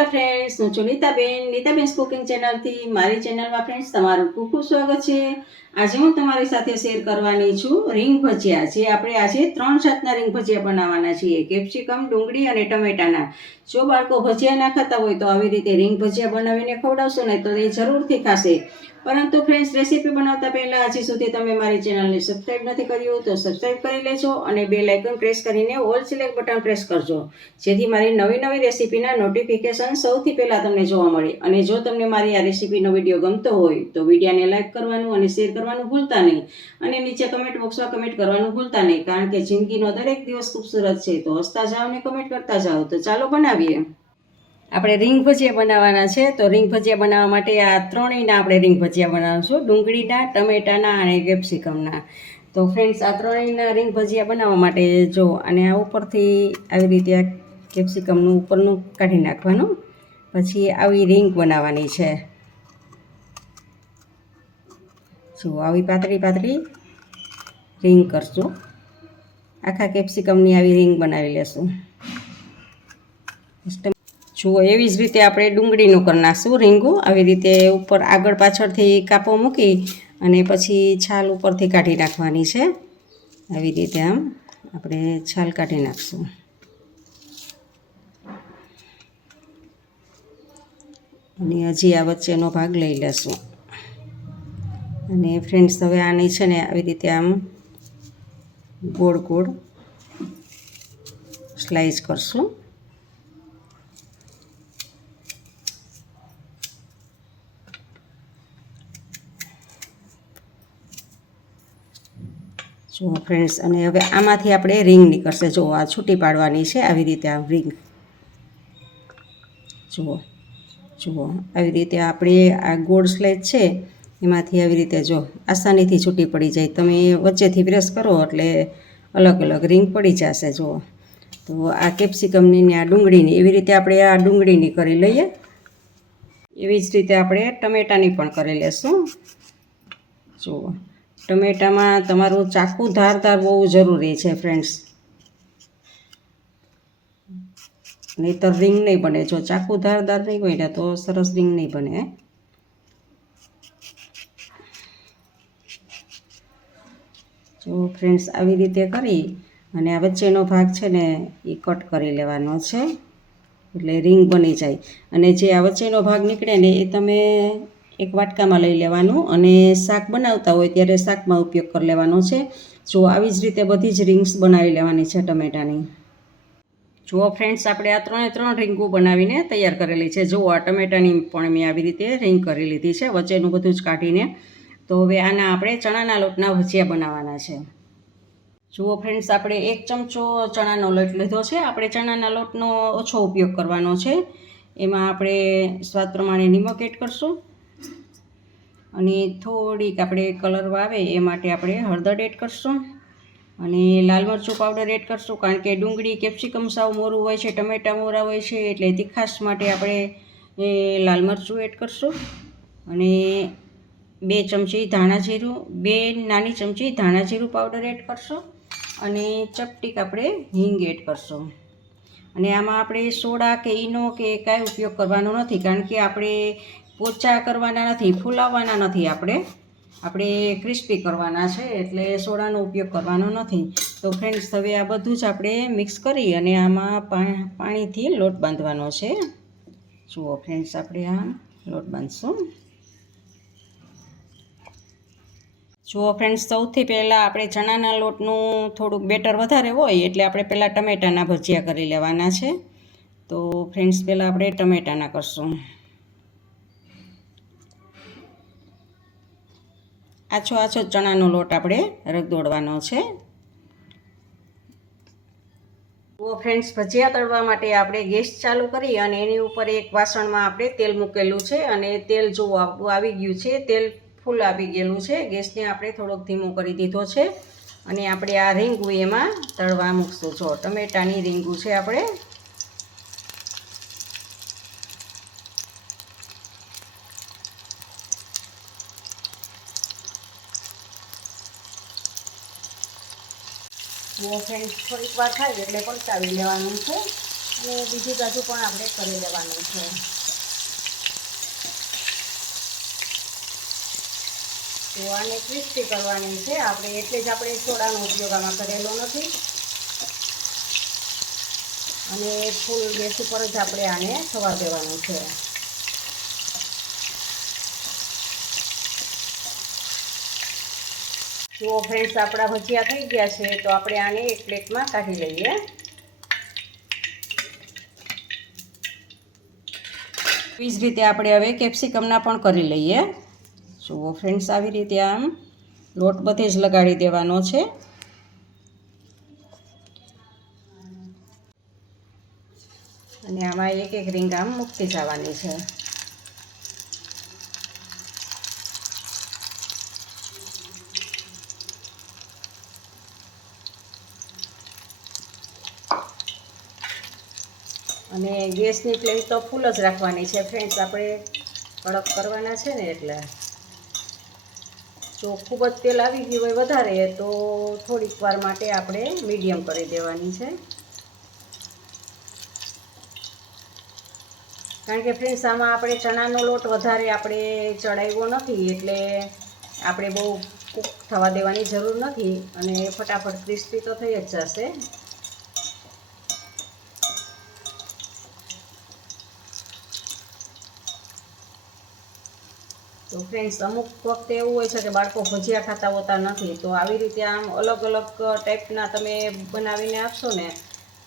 Hello friends, હું છું Nitaben cooking ચેનલથી. મારી ચેનલમાં ફ્રેન્ડ્સ તમારું ખૂબ ખૂબ સ્વાગત છે. આજે હું તમારી સાથે શેર કરવાની છું રીંગ ભજીયા. જે આપણે આજે 3 જાતના રીંગ ભજીયા બનાવવાના છીએ, કેપ્સિકમ, ડુંગળી અને ટમેટાના. જો બાળકો ભજીયા ના ખાતા હોય તો આવી રીતે રીંગ ભજીયા બનાવીને ખવડાવશો ને તો એ જરૂરથી ખાશે. પરંતુ ફ્રેન્ડ્સ, રેસીપી બનાવતા પહેલાં હજી સુધી તમે મારી ચેનલને સબસ્ક્રાઈબ નથી કર્યું તો સબસ્ક્રાઈબ કરી લેજો અને બેલ આઇકન પ્રેસ કરીને ઓલ સિલેક્ટ બટન પ્રેસ કરજો, જેથી મારી નવી રેસીપીના નોટિફિકેશન સૌથી પહેલાં તમને જોવા મળે. અને જો તમને મારી આ રેસીપીનો વિડીયો ગમતો હોય તો વિડીયોને લાઇક કરવાનું અને શેર કરવાનું ભૂલતા નહીં. અને નીચે કમેન્ટ બોક્સમાં કમેન્ટ કરવાનું ભૂલતા નહીં, કારણ કે જિંદગીનો દરેક દિવસ ખૂબસૂરત છે. તો હસતા જાઓ ને કમેન્ટ કરતા જાઓ. તો ચાલો બનાવીએ. આપણે રીંગ ભજીયા બનાવવાના છે. તો રીંગ ભજીયા બનાવવા માટે આ ત્રણેયના આપણે રીંગ ભજીયા બનાવીશું, ડુંગળીના, ટમેટાના અને કેપ્સિકમના. તો ફ્રેન્ડ્સ, આ ત્રણેયના રીંગ ભજીયા બનાવવા માટે જો અને આ ઉપરથી આવી રીતે કેપ્સિકમનું ઉપરનું કાઢી નાખવાનું. પછી આવી રીંગ બનાવવાની છે. જો આવી પાતળી રીંગ કરશું. આખા કેપ્સિકમની આવી રીંગ બનાવી લેશું. જુઓ, એવી જ રીતે આપણે ડુંગળીનું કરી નાખશું રીંગું. આવી રીતે ઉપર આગળ પાછળથી કાપો મૂકી અને પછી છાલ ઉપરથી કાઢી નાખવાની છે. આવી રીતે આમ આપણે છાલ કાઢી નાખશું. અને હજી આ વચ્ચેનો ભાગ લઈ લેશું. અને ફ્રેન્ડ્સ, હવે આની છે ને આવી રીતે આમ ગોળ સ્લાઈસ કરશું. જુઓ ફ્રેન્ડ્સ, અને હવે આમાંથી આપણે રીંગ નીકળશે. જુઓ, આ છૂટી પાડવાની છે આવી રીતે આ રીંગ. જુઓ આવી રીતે આપણે આ ગોળ સ્લાઈસ છે એમાંથી આવી રીતે જો આસાનીથી છૂટી પડી જાય. તમે વચ્ચેથી પ્રેસ કરો એટલે અલગ રીંગ પડી જશે. જુઓ, તો આ કેપ્સિકમની ને આ ડુંગળીની એવી રીતે આપણે આ ડુંગળીની કરી લઈએ. એવી જ રીતે આપણે ટમેટાની પણ કરી લેશું. જુઓ, ટમેટામાં તમારું ચાકુ ધારદાર બહુ જરૂરી છે ફ્રેન્ડ્સ, નહીંતર રીંગ નહીં બને. જો ચાકુ ધારદાર નહીં હોય ને તો સરસ રીંગ નહીં બને. જો ફ્રેન્ડ્સ, આવી રીતે કરી અને આ વચ્ચેનો ભાગ છે ને એ કટ કરી લેવાનો છે, એટલે રીંગ બની જાય. અને જે આ વચ્ચેનો ભાગ નીકળે ને એ તમે એક વાટકામાં લઈ લેવાનું અને શાક બનાવતા હોય ત્યારે શાકમાં ઉપયોગ કરી લેવાનો છે. જો આવી જ રીતે બધી જ રીંગ્સ બનાવી લેવાની છે ટમેટાની. જુઓ ફ્રેન્ડ્સ, આપણે આ 3 રીંગો બનાવીને તૈયાર કરેલી છે. જુઓ, આ ટમેટાની પણ મેં આવી રીતે રીંગ કરી લીધી છે, વચ્ચેનું બધું જ કાઢીને. તો હવે આના આપણે ચણાના લોટના ભજીયા બનાવવાના છે. જુઓ ફ્રેન્ડ્સ, આપણે 1 ચમચો ચણાનો લોટ લીધો છે. આપણે ચણાના લોટનો ઓછો ઉપયોગ કરવાનો છે. એમાં આપણે સ્વાદ પ્રમાણે નિમક એડ કરશું અને થોડીક આપણે કલર આવે એ માટે આપણે હળદર એડ કરશું અને લાલ મરચું પાવડર એડ કરશું, કારણ કે ડુંગળી, કેપ્સિકમ સાવ મોરું હોય છે, ટમેટા મોરા હોય છે, એટલે તીખાશ માટે આપણે લાલ મરચું એડ કરશું. અને 2 ચમચી ધાણા જીરું, 2 નાની ચમચી ધાણા જીરું પાવડર એડ કરશું અને ચપટીક આપણે હિંગ એડ કરશું. અને આમાં આપણે સોડા કે ઈનો કે કાંઈ ઉપયોગ કરવાનો નથી, કારણ કે આપણે પોચા કરવાના નથી, ફૂલાવવાના નથી. આપણે ક્રિસ્પી કરવાના છે, એટલે સોડાનો ઉપયોગ કરવાનો નથી. તો ફ્રેન્ડ્સ, હવે આ બધું જ આપણે મિક્સ કરી અને આમાં પાણીથી લોટ બાંધવાનો છે. જુઓ ફ્રેન્ડ્સ, આપણે આ લોટ બાંધશું. જુઓ ફ્રેન્ડ્સ, સૌથી પહેલાં આપણે ચણાના લોટનું થોડુંક બેટર વધારે હોય એટલે આપણે પહેલાં ટમેટાના ભજીયા કરી લેવાના છે. તો ફ્રેન્ડ્સ, પહેલાં આપણે ટમેટાના કરશું. આછો ચણાનો લોટ આપણે રગદોળવાનો છે. તો ફ્રેન્ડ્સ, ભજીયા તળવા માટે આપણે ગેસ ચાલુ કરી અને એની ઉપર એક વાસણમાં આપણે તેલ મૂકેલું છે. અને તેલ જુઓ આપણું આવી ગયું છે, તેલ ફૂલ આવી ગયેલું છે. ગેસને આપણે થોડોક ધીમો કરી દીધો છે અને આપણે આ રીંગું એમાં તળવા મૂકશું. જો ટમેટાની રીંગું છે આપણે. ફ્રેન્ડ્સ, થોડીક વાર થાય એટલે પલટાવી લેવાનું છે અને બીજી બાજુ પણ આપણે કરી લેવાનું છે. તો આને ક્રિસ્પી કરવાની છે આપણે, એટલે જ આપણે સોડાનો ઉપયોગ આમાં કરેલો નથી. અને ફૂલ ગેસ ઉપર જ આપણે આને થવા દેવાનું છે. તો ફ્રેન્ડ્સ, આપણા ભજીયા થઈ ગયા છે, તો આપણે આને એક પ્લેટમાં કાઢી લઈએ. એવી જ રીતે આપણે હવે કેપ્સિકમના પણ કરી લઈએ. જુઓ ફ્રેન્ડ્સ, આવી રીતે આમ લોટ બધે જ લગાડી દેવાનો છે. અને આમાં એક એક રીંગ આમ મૂકતી જવાની છે. અને ગેસની ફ્લેમ તો ફૂલ જ રાખવાની છે ફ્રેન્ડ્સ, આપણે કડક કરવાના છે ને એટલે. જો ખૂબ જ તેલ આવી ગયું હોય વધારે તો થોડીક વાર માટે આપણે મીડિયમ કરી દેવાની છે. કારણ કે ફ્રેન્ડ્સ, આમાં આપણે ચણાનો લોટ વધારે આપણે ચડાવ્યો નથી, એટલે આપણે બહુ કૂક થવા દેવાની જરૂર નથી અને ફટાફટ ક્રિસ્પી તો થઈ જ જશે. તો ફ્રેન્ડ્સ, અમુક વખતે એવું હોય છે કે બાળકો ભજીયા ખાતા હોતા નથી, તો આવી રીતે આમ અલગ અલગ ટાઈપના તમે બનાવીને આપશો ને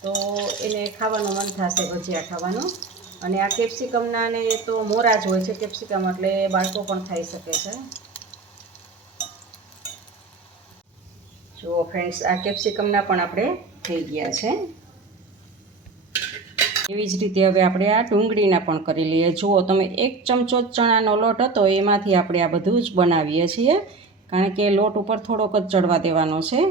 તો એને ખાવાનું મન થશે, ભજીયા ખાવાનું. અને આ કેપ્સિકમના ને તો મોરા જ હોય છે કેપ્સિકમ, એટલે બાળકો પણ ખાઈ શકે છે. જુઓ ફ્રેન્ડ્સ, આ કેપ્સિકમના પણ આપણે થઈ ગયા છે. એવી જ રીતે હવે આપણે આ ડુંગળીના પણ કરી લઈએ. જુઓ તમે, 1 ચમચો જ ચણાનો લોટ હતો, એમાંથી આપણે આ બધું જ બનાવીએ છીએ, કારણ કે લોટ ઉપર થોડોક જ ચડવા દેવાનો છે.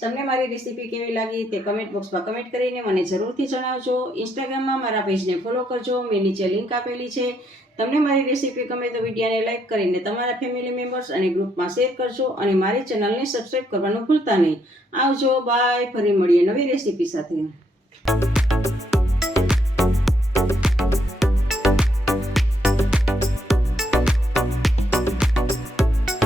તમને મારી રેસીપી કેવી લાગી તે કમેન્ટ બોક્સમાં કમેન્ટ કરીને મને જરૂરથી જણાવજો. ઇન્સ્ટાગ્રામમાં મારા પેજને ફોલો કરજો, મેં નીચે લિંક આપેલી છે. તમને મારી રેસીપી ગમે તો વિડીયોને લાઇક કરીને તમારા ફેમિલી મેમ્બર્સ અને ગ્રુપમાં શેર કરજો અને મારી ચેનલને સબસ્ક્રાઈબ કરવાનું ભૂલતા નહીં. આવજો, બાય. ફરી મળીએ નવી રેસીપી સાથે.